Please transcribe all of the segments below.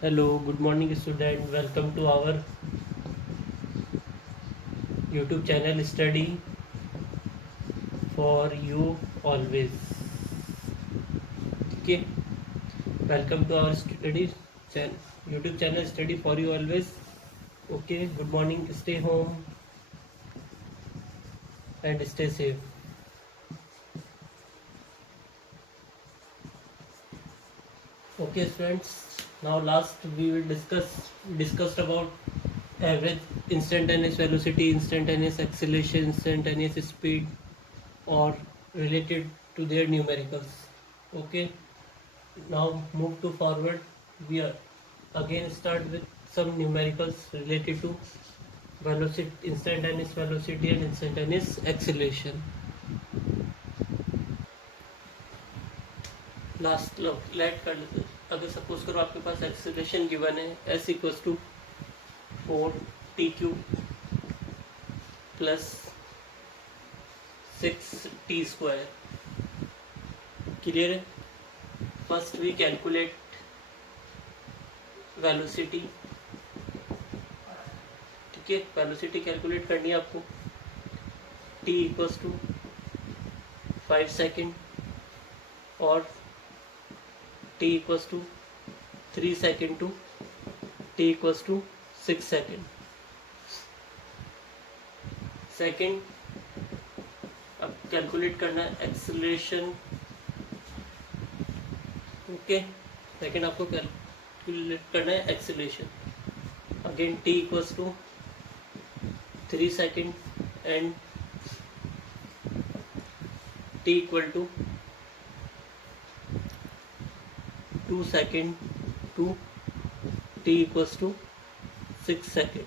Hello, good morning student. Welcome to our YouTube channel Study for You Always. Okay, welcome to our YouTube channel Study for You Always. Okay, good morning. Stay home and stay safe. Okay, friends. Now last we will discussed about average instantaneous velocity, instantaneous acceleration, instantaneous speed, or related to their numericals. Okay, now move to forward. We are again start with some numericals related to velocity, instantaneous velocity and instantaneous acceleration. Last लो लेट कर लेते अगर suppose करो आपके पास acceleration given है s equals to 4t³ plus 6t². Clear है. First we calculate velocity. ठीक है, वेलोसिटी कैलकुलेट करनी है आपको. t इक्वल्स टू 5 सेकेंड और t equals to 3 second to t equals to 6 second. Second अब कैलकुलेट करना है एक्सेलरेशन. ओके, सेकेंड आपको कैलकुलेट करना है acceleration. Again t equals to 3 second and t equal to 2 second to t equals to 6 second.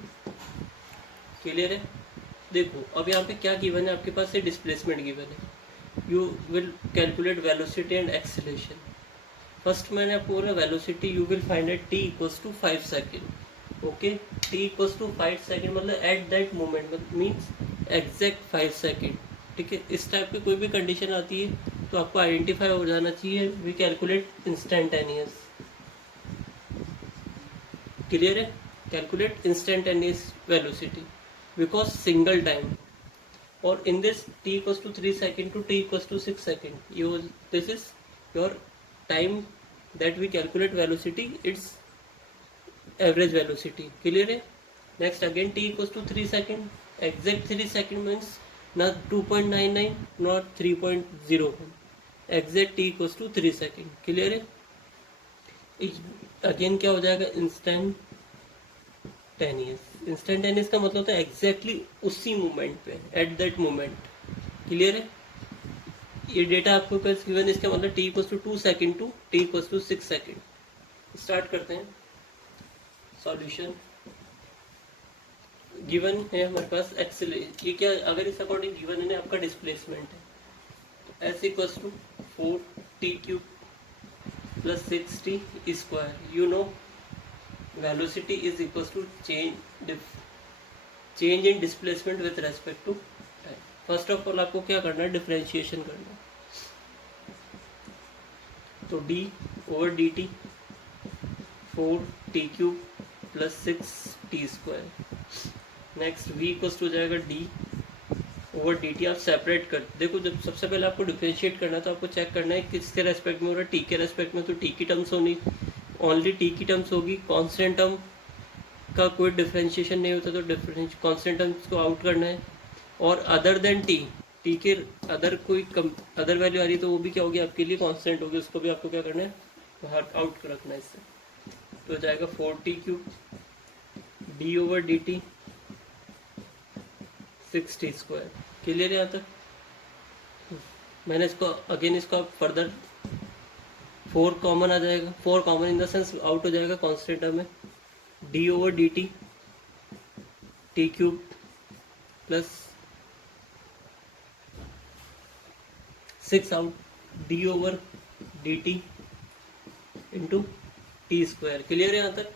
Clear है. देखो अब यहाँ पे क्या गिवन है आपके पास, डिस्प्लेसमेंट गिवन है. You will calculate velocity and acceleration. First मैंने आपको बोला velocity you will find at t equals to 5 second. Okay, t equals to 5 second मतलब at that moment means exact 5 second. ठीक है, इस टाइप की कोई भी कंडीशन आती है तो आपको आइडेंटिफाई हो जाना चाहिए. We calculate instantaneous. क्लियर है, calculate instantaneous velocity because single time. और in this t equals to 3 second to t equals to 6 second, this is your time that we calculate velocity, its average velocity. Clear है. Next again t equals to 3 second. Exact 3 second means not 2.99 not 3.01. Exact t equals to 3 second. Clear है. Again क्या हो जाएगा, instantaneous का मतलब होता है exactly उसी मोमेंट पे, एट दैट मोमेंट. क्लियर है. ये डेटा आपको पास गिवन, इसका मतलब t equals to 2 second to t equals to 6 second. Start करते हैं सॉल्यूशन. गिवन है हमारे पास एक्सेलरेशन. ये क्या, अगर इस अकॉर्डिंग गिवन है आपका डिस्प्लेसमेंट है तो s equals to 4t³ plus 6t². You know velocity is equals to change in displacement with respect to time. First of all आपको क्या करना है, डिफरेंशिएशन करना है. तो d over dt 4t³ plus 6t². Next v equals to हो जाएगा d over dt. आप सेपरेट कर देखो, जब सबसे पहले आपको डिफरेंशिएट करना है तो आपको चेक करना है किसके रेस्पेक्ट में हो रहा है. t के रेस्पेक्ट में तो t की टर्म्स होनी, ओनली t की टर्म्स होगी. कांस्टेंट टर्म का कोई डिफरेंशिएशन नहीं होता तो कांस्टेंट टर्म्स को आउट करना है. और अदर देन t के अदर कोई अदर वैल्यू आ रही है तो वो भी क्या होगी आपके लिए कांस्टेंट होगी, उसको भी आपको क्या करना है, बाहर आउट रखना है. इससे तो हो जाएगा 4t³ d over dt 6t². Clear है यहाँ तक. मैंने इसको अगेन इसको फर्दर 4 कॉमन आ जाएगा. 4 common in the sense out हो जाएगा कांस्टेंट टर्म में. d over dt t³ plus 6 out d over dt into t². Clear है यहाँ तक.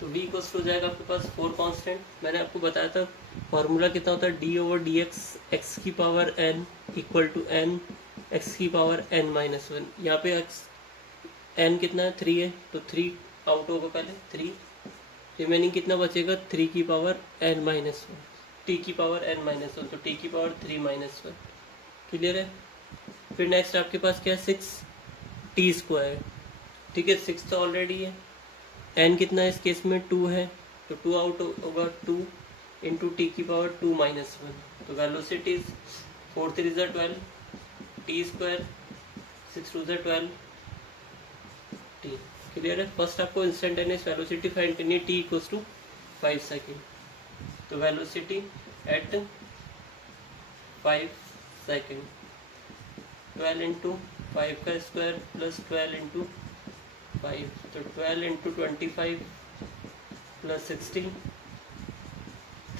तो v इक्वल्स हो जाएगा आपके पास 4 कांस्टेंट. मैंने आपको बताया था फॉर्मूला कितना होता है, d ओवर dx x की power n equal to n x की पावर n-1. यहाँ पे x एन कितना है 3 है, तो 3 आउट होगा पहले 3, रिमेनिंग कितना बचेगा 3 की power n minus one, T की पावर n माइनस वन, तो टी की पावर 3 माइनस वन। क्लियर है। फिर नेक्स्ट आपके पास क्या है 6 टी स्क्वायर, ठीक है 6 तो ऑलरेडी है, n कितना है इस केस में 2 है, तो 2 आउट होगा 2 इंटू टी की पावर 2 माइनस वन, तो वेलोसिटी 4 3 ज़ा 12 टी स्क्वायर 6 2 ज़ा 12 टी। क्लियर है। फर्स्ट आपको इंस्टेंटेनियस वेलोसिटी फाइंड करनी है, टी इक्वल्स टू 5 सेकेंड, तो वेलोसिटी एट 5 सेकेंड 12 इंटू 5 का स्क्वायर प्लस 12 इंटू 5, तो 12 into 25 plus 60,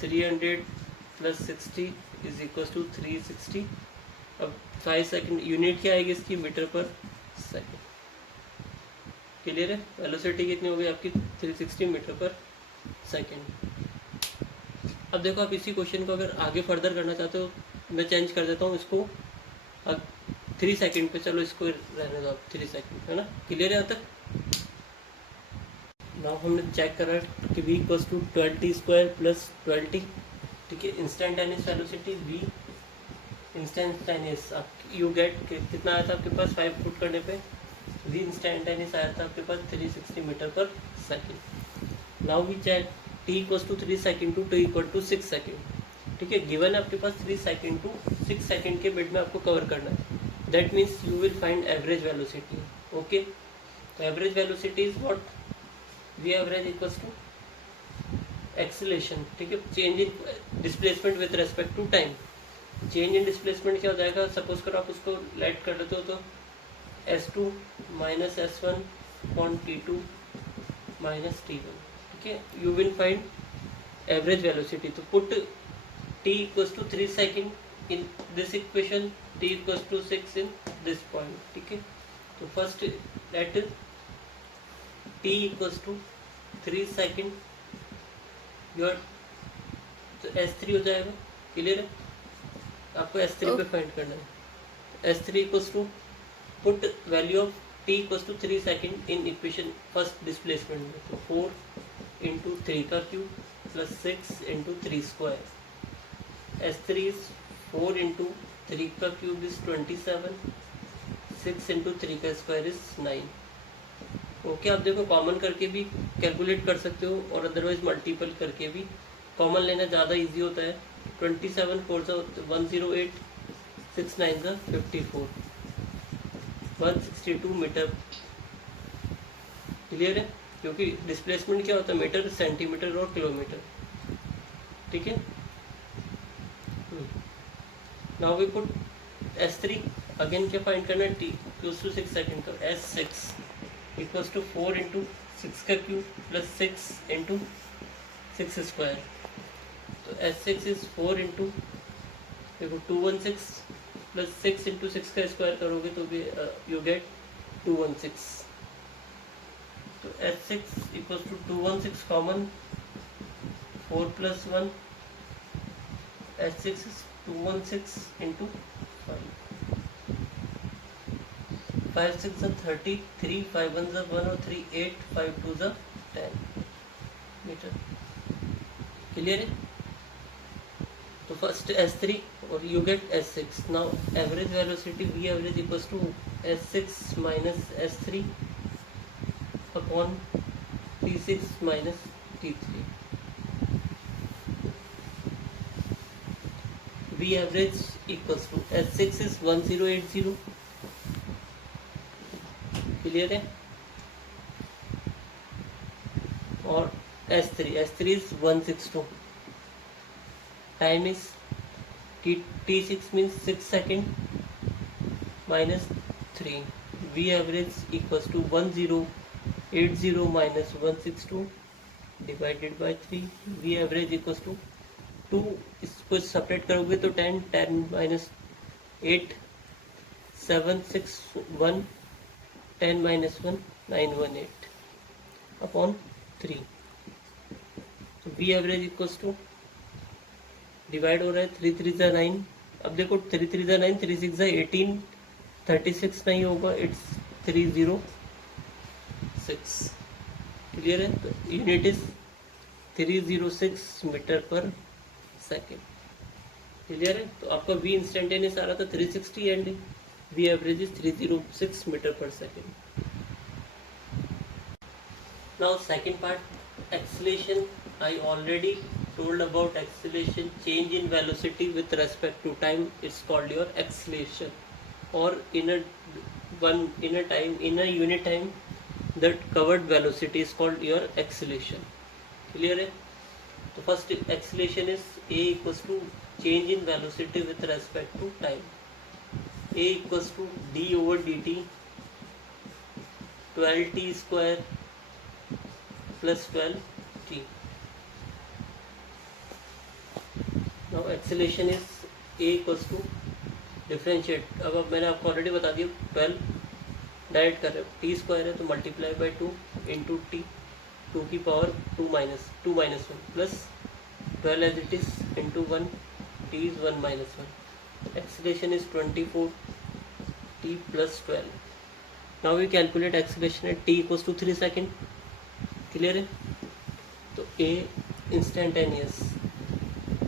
300 plus 60 is equal to 360। अब 5 सेकेंड यूनिट क्या आएगी इसकी, मीटर पर सेकेंड। क्लियर है। वेलोसिटी कितनी हो गई आपकी 360 मीटर पर सेकेंड। अब देखो आप इसी क्वेश्चन को अगर आगे फर्दर करना चाहते हो, मैं चेंज कर देता हूँ इसको, अब 3 सेकेंड पे, चलो इसको रहने दो आप 3 सेकेंड, है ना। क्लियर है यहाँ तक। नाउ हमने चेक करा कि v equals to 12t square plus 12t, ठीक है। Instantaneous velocity v instantaneous you get कितना आया था आपके पास 5 फुट करने पे, v इंस्टेंटेनियस आया था आपके पास 360 मीटर पर second. Now we check t equals to 3 second to t equal to 6 second, ठीक है। गिवन है आपके पास 3 सेकेंड टू 6 सेकेंड के बिट में आपको कवर करना है, that means you will find average velocity. Okay, तो average velocity is what, v average equals to acceleration, ठीक है, change in displacement with respect to time. Change in displacement क्या हो जाएगा, सपोज करो आप उसको लेट कर लेते हो तो s2 minus s1 upon t2 minus t1, ठीक है। You will find average velocity, तो put t equals to 3 second in this equation, t equals to 6 in this point, ठीक है। तो first let t equals to 3 second your, तो s3 हो जाएगा। Clear है। आपको s3 पे फाइंड करना है। s3 equals to put value of t equals to 3 second in equation first displacement में, तो 4 इंटू 3 का cube plus 6 into 3 square, s3 is 4 into 3 का क्यूब इज 27, 6 इंटू 3 का स्क्वायर इज 9। ओके, आप देखो कॉमन करके भी कैलकुलेट कर सकते हो और अदरवाइज मल्टीपल करके भी, कॉमन लेना ज़्यादा इजी होता है। 27 4 108, 6 9 54, 162 मीटर। क्लियर है, क्योंकि डिस्प्लेसमेंट क्या होता है, मीटर सेंटीमीटर और किलोमीटर, ठीक है। Now we put s3, again क्या फाइंड करना है, t इक्वल्स टू 6 सेकेंड, तो s6 इक्वल्स टू 4 इंटू 6 का क्यूब प्लस 6 इंटू 6 स्क्वायर, तो s6 इज 4 इंटू, देखो 216 प्लस 6 इंटू 6 का स्क्वायर करोगे तो भी यू गेट 216, तो s6 equals to 216 common, 4 plus 1, s6 is 216 into 5 6 30, 3 5 1 1 और 3 8, 5 2 10 मीटर। क्लियर है। तो फर्स्ट s3 और you get s6। Now average velocity v average equals to s6 minus s3 upon t6 minus t3। v average equals to s6 is 1080, clear है, और s3 is 162, time is t6 means 6 second minus 3, v average equals to 1080 minus 162 divided by 3, v average equals to 2, इसको separate करोगे तो 10 10 minus 8 7 6 1, 10 minus 1 918 upon 3, तो v average equals to divide हो रहा है 3 3 ज़ा 9, अब देखो 3 3 ज़ा 9, 3 6 ज़ा 18, 36 नहीं होगा, इट्स 30, 6। क्लियर है? तो यूनिट इज 306 मीटर पर सेकेंड। क्लियर है? तो आपका v इंस्टेंटेनियस आ रहा था 360 and v average is 306 meter पर second. Now second part, acceleration. I already told about acceleration, change in velocity with respect to time. It's called your acceleration, or in a unit time, that covered velocity is called your acceleration. Clear है? तो first acceleration is a equals to change in velocity with respect to time. A equals to d over dt 12t square plus 12t. Now acceleration is a equals to differentiate. अब मैंने आपको already बता दिया 12 direct कर रहे हो, T square है तो मल्टीप्लाई बाई 2 इंटू टी, 2 की power 2 minus 1 plus 12 as it is into 1, t is 1 minus 1। Acceleration is 24 t plus 12। Now we calculate acceleration at t equals to 3 second. Clear है? तो a instantaneous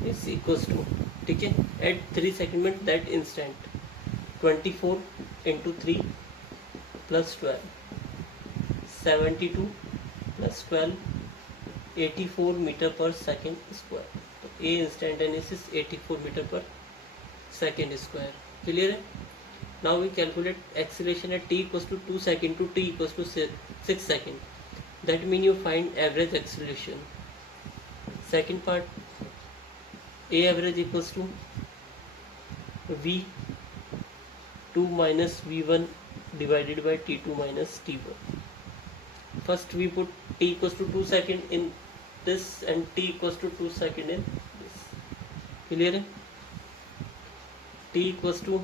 is equals to, ठीक है, at 3 second में that instant 24 into 3 plus 12 72 plus 12 84 metre पर second square. तो a instantaneous is 84 metre पर second square. Clear है? Now we calculate acceleration at t equals to 2 second to t equals to 6 second. That mean you find average acceleration. Second part, A average equals to V2 minus V1 divided by T2 minus T1. First we put T equals to 2 second in this and T equals to 2 second in this. Clear है? T equals to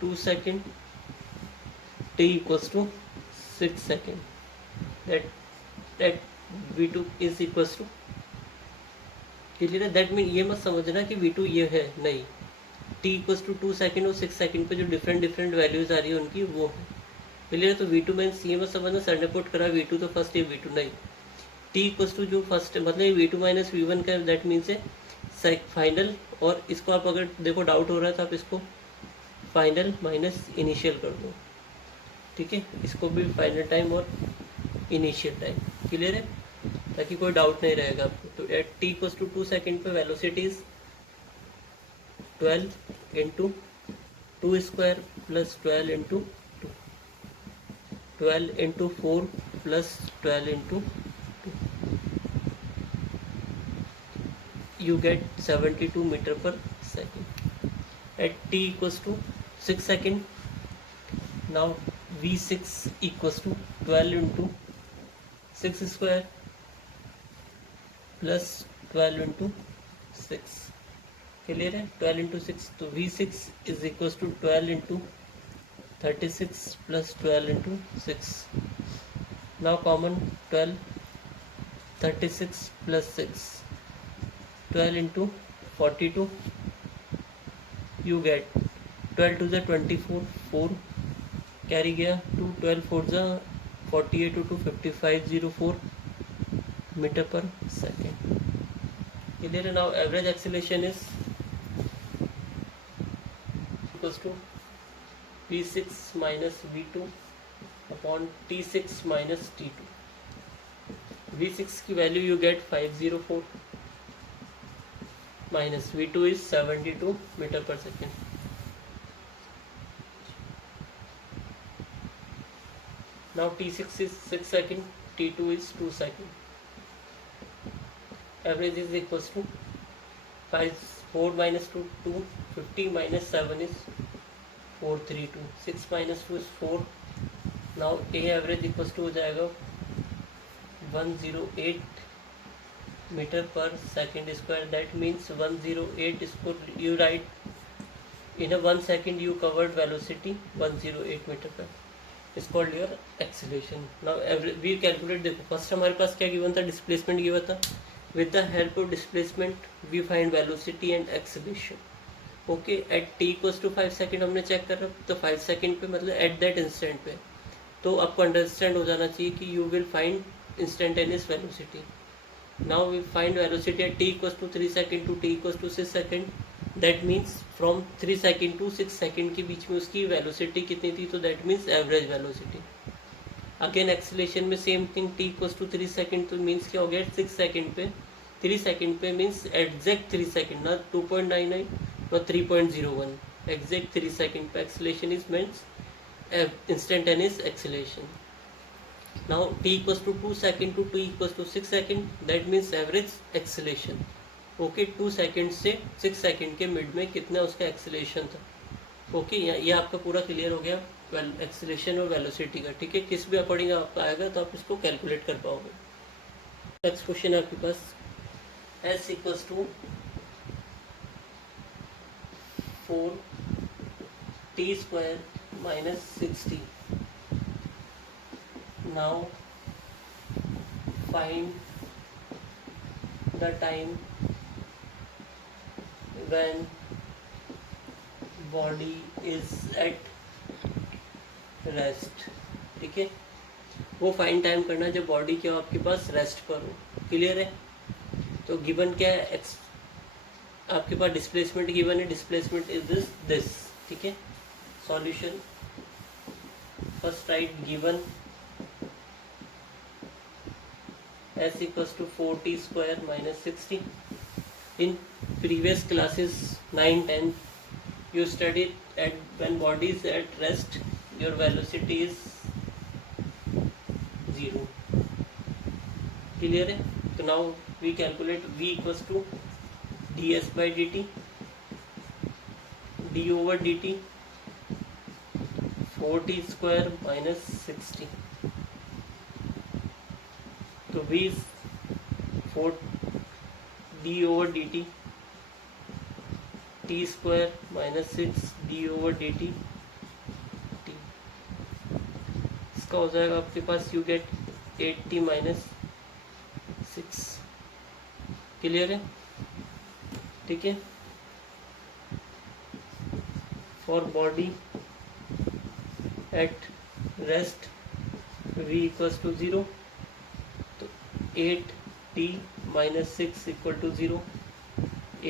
2 second, T equals to 6 second. That V2 is equals to, clear है? That mean ये मत समझना कि V2 ये है, नहीं। T equals to 2 second और 6 सेकेंड पे जो डिफरेंट वैल्यूज आ रही है उनकी वो है। क्लियर है? तो V2 में ये मत समझना सर ने पुट करा V2 तो फर्स्ट ये V2, नहीं। T इक्वल्स टू जो फर्स्ट मतलब V2 माइनस V1 का, दैट मीन्स है फाइनल। और इसको आप अगर देखो डाउट हो रहा है तो आप इसको फाइनल माइनस इनिशियल कर दो, ठीक है? इसको भी फाइनल टाइम और इनिशियल टाइम। क्लियर है? ताकि कोई डाउट नहीं रहेगा आपको। तो at t equals to 2 second पे velocity is 12 into 2 square plus 12 into 2, 12 into 4 plus 12 into 2, you get 72 meter पर second. At t equals to 6 second, now V6 equals to 12 into 6 square plus 12 into 6। Clear है? 12 into 6, तो V6 is equals to 12 into 36 plus 12 into 6। Now common 12, 36 plus 6, 12 into 42, you get 12 टू ज़ा 24, 4 carry गया 2, 12 4 ज़ा 48 to 5504 meter पर second. Clear है? Now average acceleration is equals to P6 minus V2 upon T6 minus T2। V6 की value you get 504 minus V2 is 72 meter पर second. Now T6 is 6 second, T2 is 2 second. Average is equals to 4 minus 2, 2, 50 minus 7 is 432, 6 minus 2 is 4। Now A average equals to हो जाएगा 108 metre पर second square. That means 108 इसको you write in a 1 second you covered velocity 108 metre पर, is called your acceleration। Now we calculate, देखो first हमारे पास क्या given था, displacement given था। With the help of displacement we find velocity and acceleration। Okay, at t equals to 5 second हमने check कर रहा, तो 5 सेकेंड पे मतलब एट दैट इंस्टेंट पे तो आपको अंडरस्टैंड हो जाना चाहिए कि you will find instantaneous velocity. Now we find velocity at t equals to 3 second to t equals to 6 second. That means from 3 second to 6 second के बीच में उसकी वेलोसिटी कितनी थी, तो that means average velocity. Again acceleration में same thing, t equals to 3 second तो means क्या हो गया 6 सेकेंड पे, 3 सेकेंड पे मीन्स एग्जैक्ट 3 सेकेंड, ना 2.99 ना 3.01, एग्जैक्ट 3 सेकेंड पे acceleration is means instantaneous acceleration. Now t equals to 2 second to t equals to 6 second, that means average acceleration. Okay 2 second से 6 सेकेंड के मिड में कितना उसका एक्सेलेरेशन था. ओके ये आपका पूरा क्लियर हो गया एक्सेलेरेशन और वेलोसिटी का. ठीक है, किस भी अकॉर्डिंग आपका आएगा तो आप इसको कैलकुलेट कर पाओगे. नेक्स्ट क्वेश्चन है आपके पास s equals to 4t square minus 60. Now find the time when body is at rest. ठीक है, वो फाइन टाइम करना जब बॉडी क्या हो आपके पास रेस्ट पर हो. क्लियर है. तो गिवन क्या है, आपके पास डिस्प्लेसमेंट गिवन है, डिस्प्लेसमेंट इज दिस. ठीक है, solution first write given s equals to 4t square minus 60. In previous classes 9-10 you studied at when body is at rest your velocity is 0. Clear है. तो now we calculate v equals to ds by dt d over dt 4t square minus 60. तो v is 4 d over d t t square minus 6 d over d t t. इसका हो जाएगा आपके पास you get 8t minus 6. Clear है. ठीक है, for body at rest v equals to 0. तो 8t minus 6 equal to 0.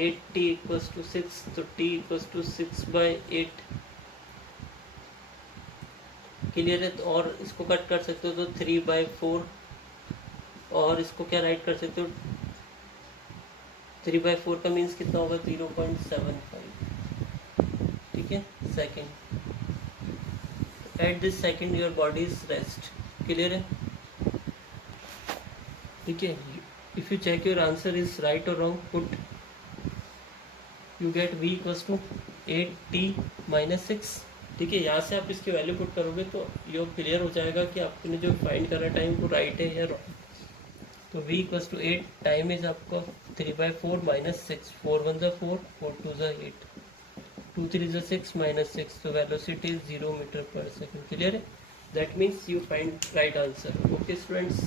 8t equals to 6 तो t इक्वल्स टू 6/8. क्लियर है. तो और इसको कट कर सकते हो तो 3/4 और इसको क्या राइट कर सकते हो 3/4 का मीन्स कितना होगा 0.75. ठीक है, second. At this second your body is rest. Clear है. ठीक है, if you check your answer is right or wrong, put you get v equals to 8t minus 6. ठीक है, यहाँ से आप इसकी वैल्यू पुट करोगे तो ये क्लियर हो जाएगा कि आपने जो फाइंड करा टाइम वो राइट है या रॉन्ग. तो v equals to 8 time is आपका 3/4 minus 6. 4 1 4 4 2 8 2 3 6 minus 6. So velocity is 0 meter per second. Clear है. That means you find right answer. Okay students.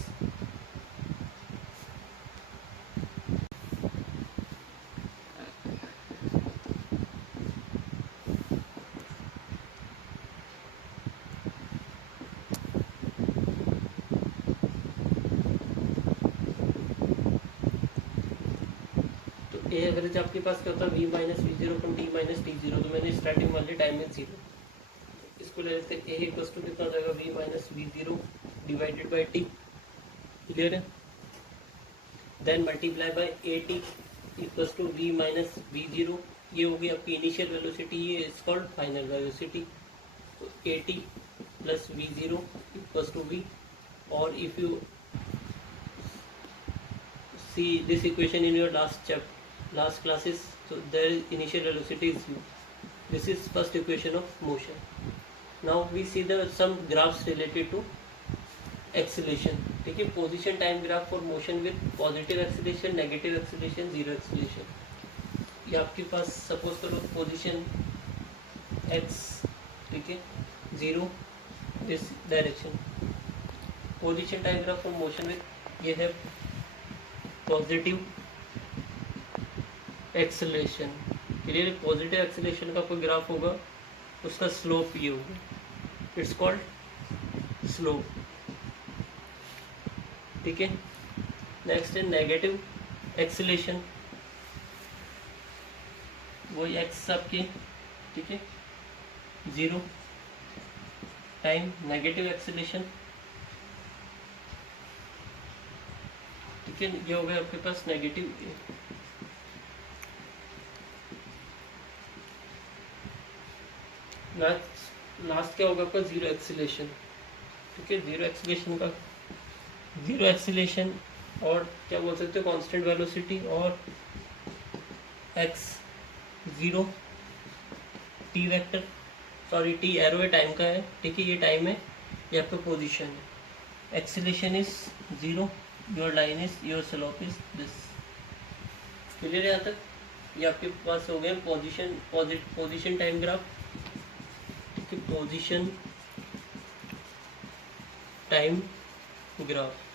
A average आपके पास क्या होता है v minus v zero upon T minus T zero. तो मैंने starting मान लिया टाइम में 0. इसको ले लेते हैं ए इक्वल्स टू कितना हो जाएगा v minus v zero divided by t. Clear है. Then multiply by a t equals to v minus v zero. ये होगी आपकी इनिशियल वेलोसिटी, ये इज कॉल्ड फाइनल वेलोसिटी. तो a t plus v zero equals to v. और if you see this equation in your last classes, so their initial velocity is u. This is first equation of motion. Now we see the some graphs related to acceleration. ठीक है, position time graph for motion with positive acceleration, negative acceleration, zero acceleration. ये आपके पास suppose करो position x, ठीक है, 0 this direction. Position time graph for motion with ये है positive acceleration. Clear. Positive acceleration का कोई ग्राफ होगा उसका स्लोप ये होगा. इट्स कॉल्ड स्लोप, ठीक है। नेक्स्ट है नेगेटिव एक्सीलेशन, वही एक्स आपके, ठीक है, 0 टाइम नेगेटिव एक्सीलेशन, ठीक है। ये हो गया आपके पास नेगेटिव। लास्ट क्या होगा आपका, जीरो एक्सीलेशन, ठीक है। जीरो एक्सीलेशन का, जीरो एक्सीलेशन और क्या बोल सकते हो, कांस्टेंट वेलोसिटी और x zero, T vector, sorry T arrow है टाइम का है, ठीक है, ये टाइम है, ये आपका पोजीशन है। Acceleration is zero, your line is, your slope is this. Clear है यहाँ तक? ये आपके पास हो गए पोजीशन टाइम ग्राफ, ठीक है, पोजीशन टाइम ग्राफ।